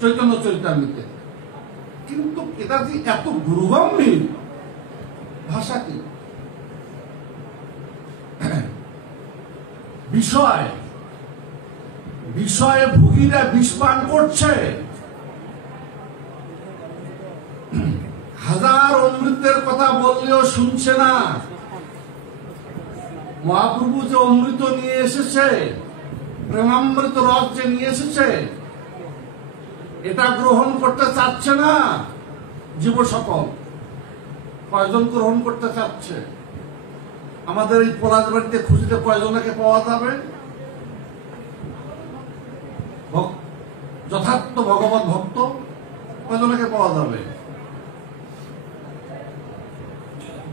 চৈতন্য চরিতামৃতে। কিন্তু এটা যে এত গুরুগম্ভীর ভাষা, কি বিষয়ে ভুগীরা বিষ পান করছে, হাজার অমৃতের কথা বললেও শুনছে না। মহাপ্রভু যে অমৃত নিয়ে এসেছে, প্রেমামৃত রস যে নিয়ে এসেছে, এটা গ্রহণ করতে চাচ্ছে না জীব সকল। কয়জন গ্রহণ করতে চাচ্ছে? আমাদের এই পলাশবাড়িতে খুঁজতে কয়জনকে পাওয়া যাবে যথার্থ ভগবত ভক্ত? কয়জনকে পাওয়া যাবে?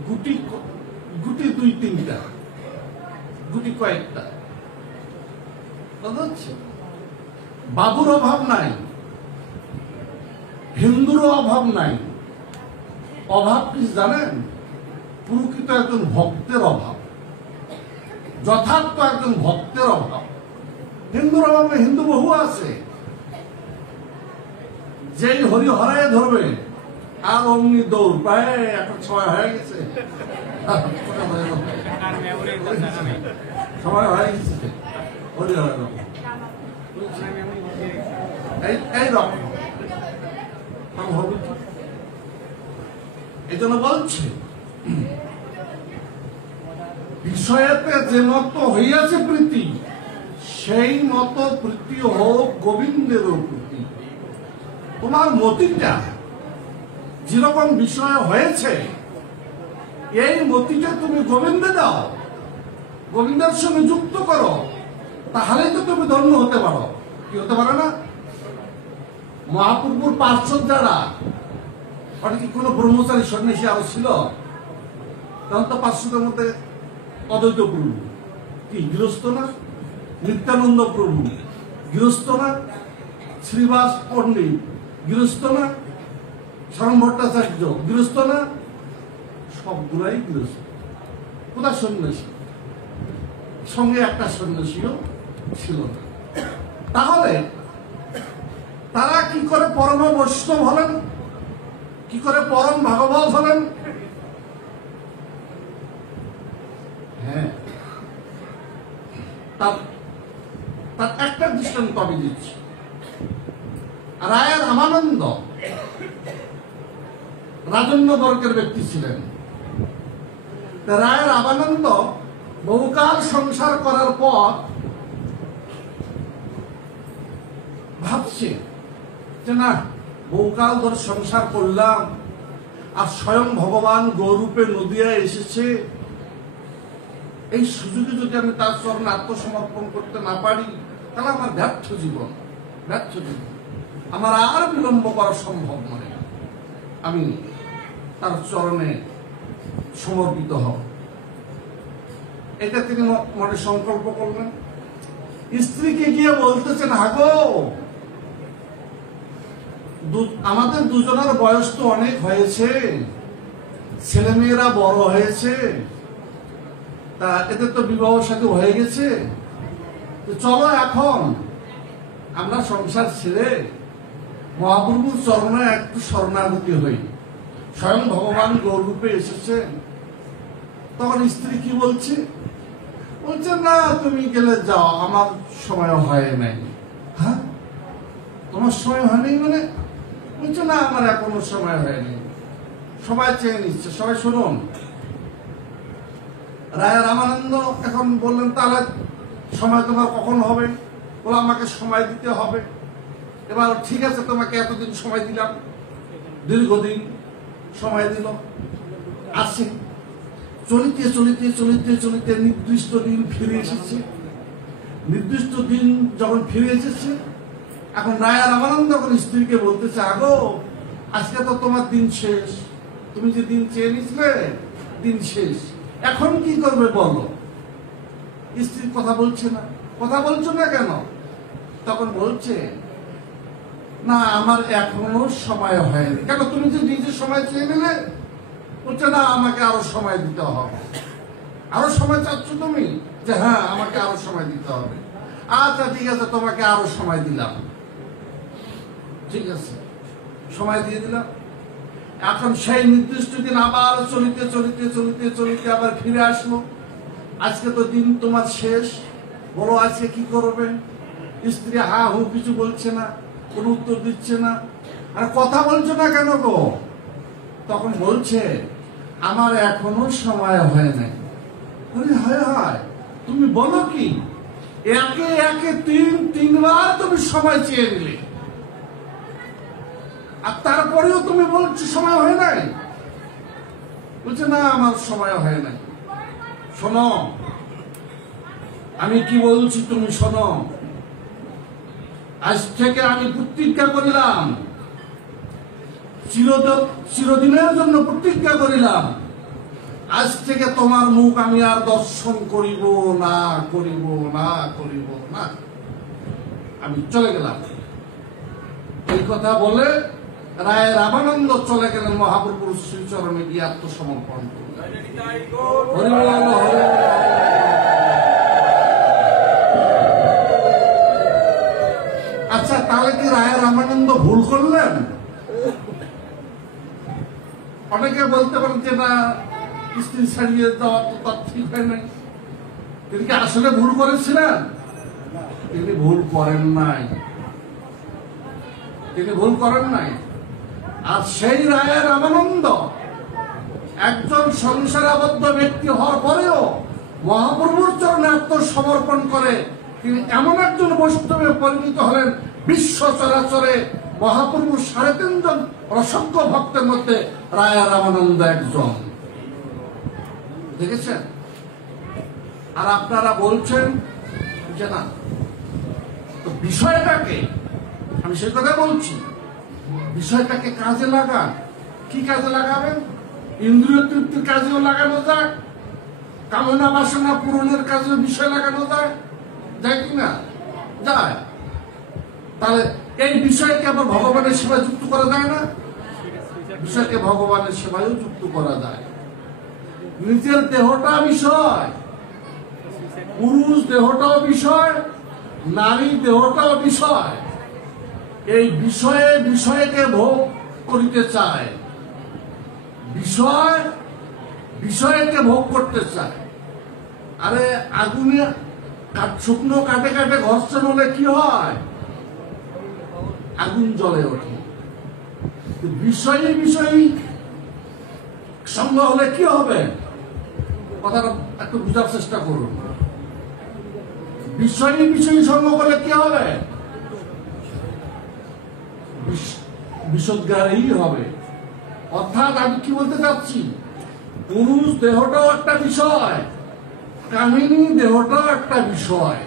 গুটি গুটি 2-3টা, গুটি কয়েকটা। বাবুর অভাব নাই, হিন্দুরও অভাব নাই। অভাব কি জানেন? প্রকৃত একজন ভক্তের অভাব, যথার্থ একজন ভক্তের অভাব। হিন্দুর অভাবে হিন্দু বহু আছে, যেই হরি হরায় ধরবে আর অমনি দৌড় পায়। এখন সময় হয়ে গেছে, সময় হয়ে গেছে হরি হরায় এই রকম হবে। এই জন্য বলছে, বিষয়েতে যে মত হইয়াছে প্রীতি, সেই মত প্রীতি হোক গোবিন্দেরও প্রীতি। তোমার মতিটা যেরকম বিষয় হয়েছে, এই মতিটা তুমি গোবিন্দে দাও, গোবিন্দের সঙ্গে যুক্ত করো, তাহলেই তো তুমি ধন্য হতে পারো। কি হতে পারে না? মহাপ্রভুর পার্শ্বদ যারা, ওটা কি কোনো ব্রহ্মচারী সন্ন্যাসী আরো ছিল? তখন তো পার্শ্বদের মধ্যে অদ্বৈত প্রভু কি গৃহস্থ না? নিত্যানন্দ প্রভু গৃহস্থ না? শ্রীবাস পণ্ডিত গৃহস্থ না? শরণ ভট্টাচার্য গৃহস্থ না? সবগুলাই গৃহস্থ। কোথায় সন্ন্যাসী? সঙ্গে একটা সন্ন্যাসীও ছিল না। তাহলে তারা কি করে পরম বৈষ্ণব হলেন? কি করে পরম ভাগবত হলেন? হ্যাঁ, তার একটা দৃষ্টান্ত আমি দিচ্ছি। রায়ের রামানন্দ রাজন্য বর্গের ব্যক্তি ছিলেন। রায়ের রামানন্দ বহুকাল সংসার করার পর ভাবছে যে না, বহুকাল ধরে সংসার করলাম, আর স্বয়ং ভগবান গৌরূপে নদিয়ায় এসেছে, এই সুযোগে যদি আমি তার চরণে আত্মসমর্পণ করতে না পারি, তাহলে আমার ব্যর্থ জীবন। আমার আর বিলম্ব করা সম্ভব নয়, আমি তার চরণে সমর্পিত হব। এটা তিনি মনে সংকল্প করলেন। স্ত্রীকে গিয়ে বলতেছেন, হাগো, আমাদের দুজনের বয়স তো অনেক হয়েছে, ছেলেমেয়েরা বড় হয়েছে, তা এদের তো বিবাহ সাথে হয়ে গেছে, তো চলো এখন আমরা সংসার ছেড়ে মহাপ্রভুর চরণে একটু শরণাগতি হই। স্বয়ং ভগবান গৌরূপে এসেছেন। তখন স্ত্রী কি বলছে? বলছে, না, তুমি গেলে যাও, আমার সময় হয় নাই। হ্যাঁ, তোমার সময় হয়নি মানে? বলছে, না, আমার এখনো সময় হয়নি। সবাই চেয়ে নিচ্ছে। সবাই শুনুন। রায় রামানন্দ এখন বললেন, তাহলে সময় তোমার কখন হবে? বলে, আমাকে সময় দিতে হবে। এবার ঠিক আছে, তোমাকে এতদিন সময় দিলাম। দীর্ঘদিন সময় দিল। আসছে, চলিতে চলিতে চলিতে চলিতে নির্দিষ্ট দিন ফিরে এসেছে। নির্দিষ্ট দিন যখন ফিরে এসেছে, এখন রায় রামানন্দ এখন স্ত্রীকে বলতেছে, আগো, আজকে তো তোমার দিন শেষ, তুমি যে দিন চেয়ে নিছিলে, দিন শেষ, এখন কি করবে বলো? স্ত্রী কথা বলছে না। কথা বলছো না কেন? তখন বলছে, না, আমার এখনো সময় হয়নি। কেন? তুমি যে নিজের সময় চেয়ে নিলে। বলছে, না, আমাকে আরো সময় দিতে হবে। আরো সময় চাচ্ছ তুমি? যে হ্যাঁ, আমাকে আরো সময় দিতে হবে। আচ্ছা, ঠিক আছে, তোমাকে আরো সময় দিলাম। ঠিক আছে, সময় দিয়ে দিলাম। এখন সেই নির্দিষ্ট দিন আবার চলিতে চলিতে চলিতে চলিতে আবার ফিরে আসলো। আজকে তো দিন তোমার শেষ, বলো আজকে কি করবে? স্ত্রী হা হু কিছু বলছে না, কোনো উত্তর দিচ্ছে না। আর কথা বলছো না কেন গো? তখন বলছে আমার এখনো সময় হয় নাই। হয় তুমি বলো কি? একে একে তিনবার তুমি সময় চেয়ে নিলে, আর তারপরেও তুমি বলছো সময় হয় নাই। বলছে না আমার সময় হয় নাই। শোনো আমি কি বলছি, তুমি শোনো। আজ থেকে আমি প্রতিজ্ঞা করিলাম, চিরদিনের জন্য প্রতিজ্ঞা করিলাম, আজ থেকে তোমার মুখ আমি আর দর্শন করিব না, করিব না, করিব না। আমি চলে গেলাম। এই কথা বলে রায় রামানন্দ চলে গেলেন মহাপ্রভুর শ্রীচরণে গিয়ে আত্মসমর্পণ করলেন। হরি বল, হরি বল। আচ্ছা, তাহলে কি রায় রামানন্দ ভুল করলেন? অনেকে বলতে পারেন যে না, স্ত্রী ছাড়িয়ে দেওয়া তো তার ঠিক হয় নাই। তিনি কি আসলে ভুল করেছিলেন? তিনি ভুল করেন নাই, তিনি ভুল করেন নাই। আর সেই রায় রামানন্দ একজন সংসারে আবদ্ধ ব্যক্তি হওয়ার পরেও মহাপ্রভুর চরণে আত্মসমর্পণ করে তিনি এমন একজন বৈষ্ণবে পরিণত হলেন, বিশ্ব চরাচরে মহাপ্রভুর ৩.৫ জন অসংখ্য ভক্তের মধ্যে রায় রামানন্দ একজন। দেখেছেন? আর আপনারা বলছেন যে না, তো বিষয়টাকে, আমি সেই কথা বলছি, বিষয়টাকে কাজে লাগান। কি কাজে লাগাবেন? ইন্দ্রিয় তৃপ্তির কাজেও লাগানো যায়, কামনা বাসনা পূরণের কাজেও বিষয় লাগানো যায়, যায় কিনা? যায়। তাহলে এই বিষয়কে আবার ভগবানের সেবায় যুক্ত করা যায় না? বিষয়কে ভগবানের সেবায়ও যুক্ত করা যায়। নিজের দেহটা বিষয়, পুরুষ দেহটাও বিষয়, নারী দেহটাও বিষয়। এই বিষয়ে বিষয়কে ভোগ করিতে চায়, বিষয় বিষয়কে ভোগ করতে চায়। আরে আগুনে শুকনো কাটে কাটে ঘর্ষণ হলে কি হয়? আগুন জ্বলে ওঠে। বিষয়ী বিষয়ী সঙ্গ হলে কি হবে? কথাটা একটু বুঝার চেষ্টা করুন। বিষয়ী বিষয়ী সঙ্গ করলে কি হবে? বিষজ্ঞানই হবে। অর্থাৎ আমি কি বলতে চাচ্ছি, পুরুষ দেহটাও একটা বিষয়, কামিনী দেহটাও একটা বিষয়,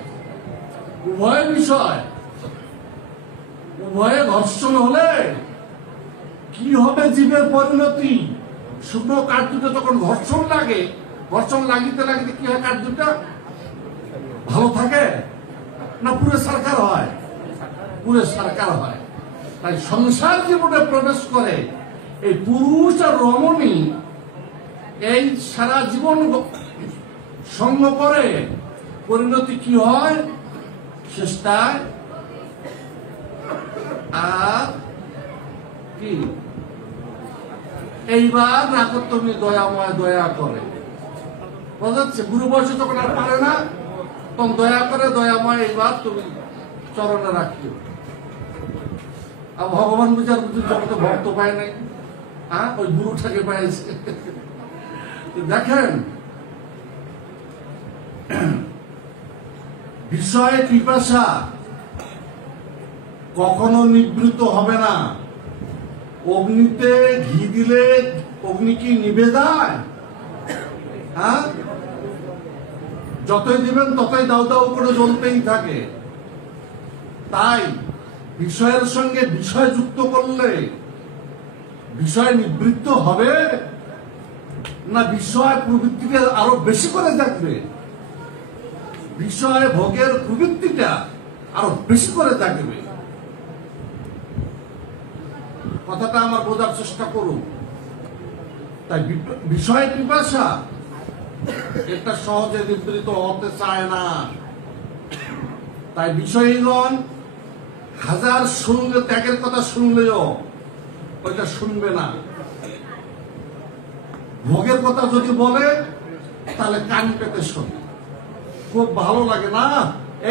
উভয় বিষয়। উভয়ে ঘর্ষণ হলে কি হবে জীবের পরিণতি? শুকনো কাঠ দুটো যখন ঘর্ষণ লাগে, ঘর্ষণ লাগিতে লাগিতে কি হয়? কাঠ দুটো ভালো থাকে না পুরো সরকার হয়? পুরো সরকার হয়। তাই সংসার জীবনে প্রবেশ করে এই পুরুষ আর রমণী এই সারা জীবন সঙ্গ করে, পরিণতি কি হয়? শেষটায় আর কি, এইবার রাখো তুমি দয়াময় দয়া করে। বোঝাচ্ছে গুরু বয়সে যখন আর পারে না, তখন দয়া করে দয়াময় এইবার তুমি চরণে রাখিও। আর ভগবান বুঝার বুঝি জগতে ভক্ত পায় নাই, হ্যাঁ, ওই গুরুটাকে পাইছে। দেখেন, বিষয় পিপাসা কখনো নিবৃত হবে না। অগ্নিতে ঘি দিলে অগ্নি কি নিভে যায়? হ্যাঁ, যতই দিবেন ততই দাউ দাউ করে জ্বলতেই থাকে। তাই বিষয়ের সঙ্গে বিষয় যুক্ত করলে বিষয় নিবৃত্ত হবে না বিষয় প্রবৃত্তিকে আরো বেশি করে জাগবে? বিষয় ভোগের প্রবৃত্তিটা আরো বেশি করে জাগবে। কথাটা আমার বোঝার চেষ্টা করুন। তাই বিষয় পিপাসা এটা সহজে নিবৃত হতে চায় না। তাই বিষয়ীগণ হাজার শুনলে, ত্যাগের কথা শুনলেও ওইটা শুনবে না। ভোগের কথা যদি বলে তাহলে কান পেতে শোনে। খুব ভালো লাগে না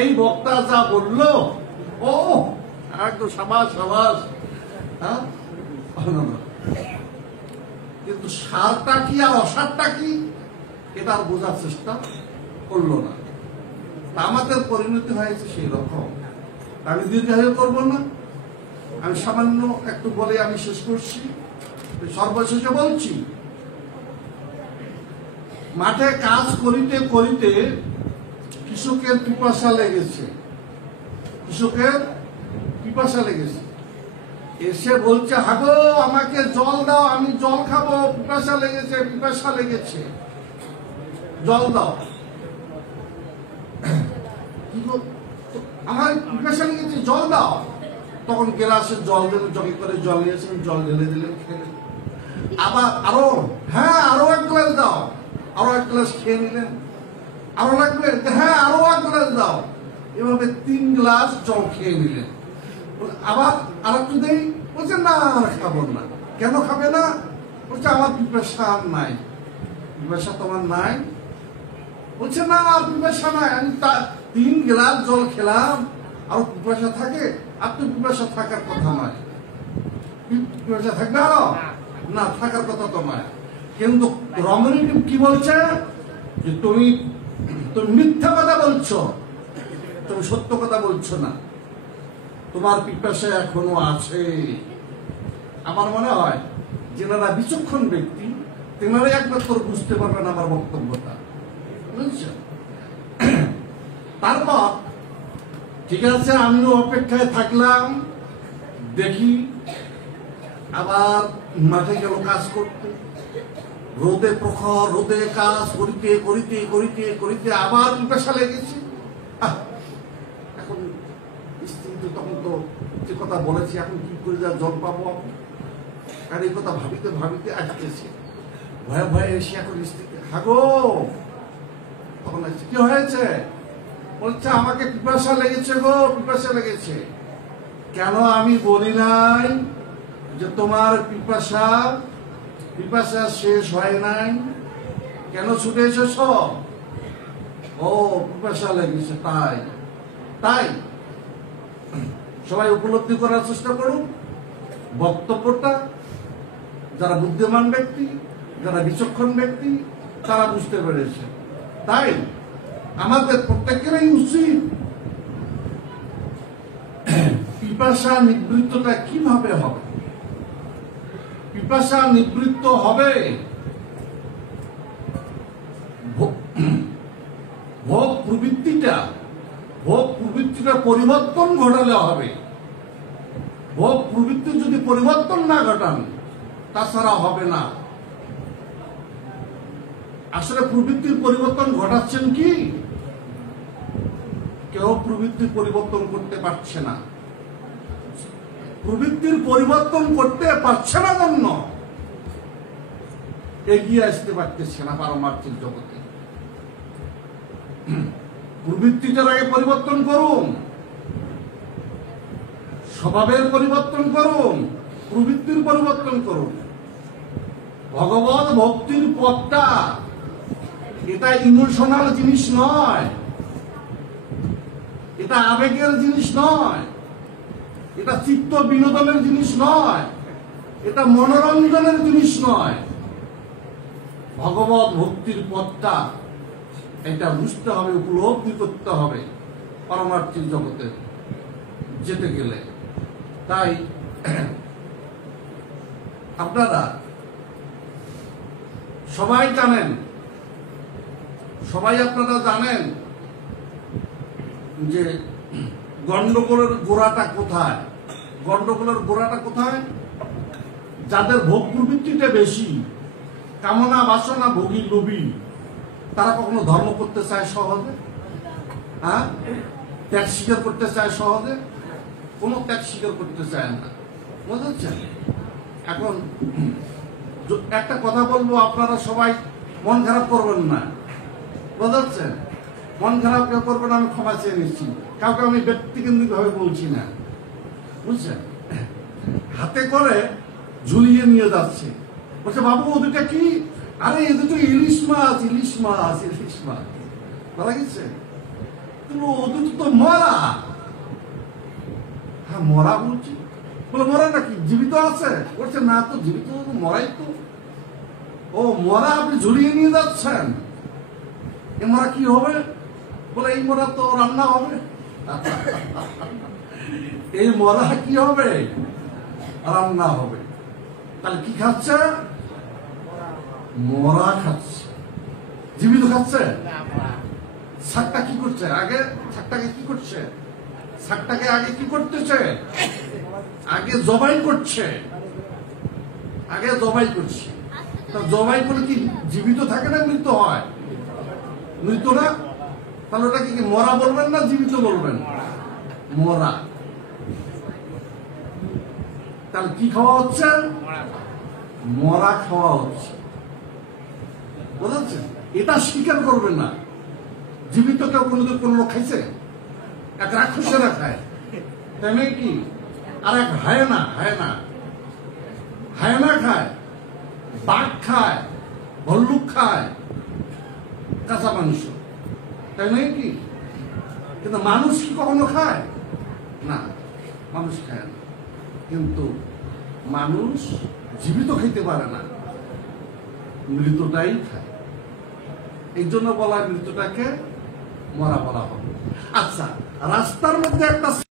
এই বক্তা যা বললো, ও একদম সাবাস সাবাস, হ্যাঁ। কিন্তু সারটা কি আর অসারটা কি এটা আর বোঝার চেষ্টা করলো না। আমাদের পরিণতি হয়েছে সেই রকম। আমি দীর্ঘায়ু করবো না, আমি সামান্য একটু বলে আমি শেষ করছি। সর্বশেষে বলছি, মাঠে কাজ করিতে করিতে কৃষকের পিপাসা লেগেছে, কৃষকের পিপাসা লেগেছে। এসে বলছে, হাগো আমাকে জল দাও, আমি জল খাবো, পিপাসা লেগেছে, পিপাসা লেগেছে, জল দাও। আমার পিপাসা লেগেছে, জল দাও। তখন গ্লাসে জল দিলেন, জগে করে জল নিয়েছেন, জল ঢেলে দিলেন, খেলেন। আবার আরো, হ্যাঁ আরো এক গ্লাস দাও, আরো এক গ্লাস খেয়ে নিলেন। আরো লাগবে, হ্যাঁ আরো এক গ্লাস দাও। এভাবে 3 গ্লাস জল খেয়ে নিলেন। আবার আর একটু দেই, বলছে না আর খাবো না। কেন খাবে না? বলছে আমার পিপাসা আর নাই। পিপাসা তোমার নাই? বলছে না আর পিপাসা নাই, আমি 3 গ্লাস জল খেলাম, আর পিপাসা থাকে? আপনি পিপাসা থাকার কথা নয়, পিপাসা থাকবে আরো না, থাকার কথা তো নয়। কিন্তু রমণী কি বলছে যে তুমি মিথ্যা কথা বলছো, তুমি সত্য কথা বলছো না, তোমার পিপাসা এখনো আছে। আমার মনে হয় যেনারা বিচক্ষণ ব্যক্তি তেনারাই একমাত্র বুঝতে পারবেন আমার বক্তব্যটা, বুঝছেন? তারপর ঠিক আছে, আমিও অপেক্ষায় থাকলাম, দেখি। আবার মাঠে গেল কাজ করতে, রোদে প্রখর, রোদে কাজ করিতে করিতে করিতে করিতে আবার পিপাসা লেগেছে। এখন স্ত্রী তো তখন তো যে কথা বলেছি, এখন কি করে যা জল পাবো, আর এই কথা ভাবিতে ভাবিতে আসতেছে। ভয়ে ভয়ে এসে এখন স্ত্রীকে, হাগো, তখন কি হয়েছে? বলছে আমাকে পিপাসা লেগেছে গো, পিপাসা লেগেছে। কেন আমি বলি নাই যে তোমার পিপাসা পিপাসা শেষ হয় নাই? কেন ছুটে এসেছ? ও পিপাসা লেগেছে, তাই তাই সবাই উপলব্ধি করার চেষ্টা করুন বক্তব্যটা। যারা বুদ্ধিমান ব্যক্তি, যারা বিচক্ষণ ব্যক্তি, তারা বুঝতে পেরেছে। তাই আমাদের প্রত্যেকেরই উচিত পিপাসা নিবৃত্তটা কিভাবে হবে। পিপাসা নিবৃত্ত হবে ভোগ প্রবৃত্তিটা পরিবর্তন ঘটালে হবে। ভোগ প্রবৃত্তি যদি পরিবর্তন না ঘটান, তাছাড়া হবে না। আসলে প্রবৃত্তির পরিবর্তন ঘটাচ্ছেন কি? কেউ প্রবৃত্তির পরিবর্তন করতে পারছে না। প্রবৃত্তির পরিবর্তন করতে পারছে না জন্য এগিয়ে আসতে পারতেছে না পারমার্থিক জগতে। প্রবৃত্তিটার আগে পরিবর্তন করুন, স্বভাবের পরিবর্তন করুন, প্রবৃত্তির পরিবর্তন করুন। ভগবত ভক্তির পথটা এটা ইমোশনাল জিনিস নয়, এটা আবেগের জিনিস নয়, এটা চিত্ত বিনোদনের জিনিস নয়, এটা মনোরঞ্জনের জিনিস নয়। ভগবত ভক্তির পথটা এটা বুঝতে হবে, উপলব্ধি করতে হবে পারমার্থিক জগতে যেতে গেলে। তাই আপনারা সবাই জানেন, সবাই আপনারা জানেন যে গন্ডগোলের গোড়াটা কোথায়। গন্ডগোলের গোড়াটা কোথায়? যাদের ভোগ প্রবৃত্তিটা বেশি, কামনা বাসনা ভোগী লোভী, তারা কখনো ধর্ম করতে চায় সহজে? হ্যাঁ, ত্যাগ স্বীকার করতে চায় সহজে? কোন ত্যাগ স্বীকার করতে চায় না, বুঝেছেন? এখন একটা কথা বলবো, আপনারা সবাই মন খারাপ করবেন না, বুঝেছেন? মন খারাপ কেউ করবেন, আমি ক্ষমা চেয়ে নিচ্ছি। কাউকে আমি ব্যক্তিকেন্দ্রিক ভাবে বলছি না, বুঝছেন, হাতে করে ঝুলিয়ে নিয়ে যাচ্ছে। বলছে বাবু ও দুটা কি? আরে এ দুটো ইলিশ মাছ, ইলিশ মাছ, ইলিশ মাছ। বলা গেছে ও দুটো তো মরা। হ্যাঁ মরা বলছি। বলে মরা নাকি, জীবিত আছে? বলছে না তো জীবিত, মরাই তো। ও মরা আপনি ঝুলিয়ে নিয়ে যাচ্ছেন, এ মরা কি হবে? বলে এই মরা তো রান্না হবে। এই মরা কি হবে? রান্না হবে। তাহলে কি খাচ্ছে? মরা খাচ্ছে। জীবিত খাচ্ছে? শাকটা কি করছে আগে? শাকটাকে কি করছে? শাকটাকে আগে কি করতেছে? আগে জবাই করছে। আগে জবাই করছে। তা জবাই করে কি জীবিত থাকে না মৃত হয়? মৃত না? তাহলে ওটাকে কি মরা বলবেন না জীবিত বলবেন? মরা। তাহলে কি খাওয়া হচ্ছে? মরা খাওয়া হচ্ছে। বুঝাচ্ছেন? এটা স্বীকার করবেন না। জীবিত কেউ কোনোদিন কোনো লোক খাইছে? এক রাক্ষসেরা খায়, তাই নয় কি? আর এক হায়না, হায়না হায়না খায়, বাঘ খায়, ভল্লুক খায় কাঁচা মাংস, তাই নয় কি? কিন্তু মানুষ কি কখনো খায়? না, মানুষ খায় না। কিন্তু মানুষ জীবিত খাইতে পারে না, মৃতটাই খায়। এই জন্য বলা হয় মৃতটাকে মরা বলা হবে। আচ্ছা, রাস্তার মধ্যে একটা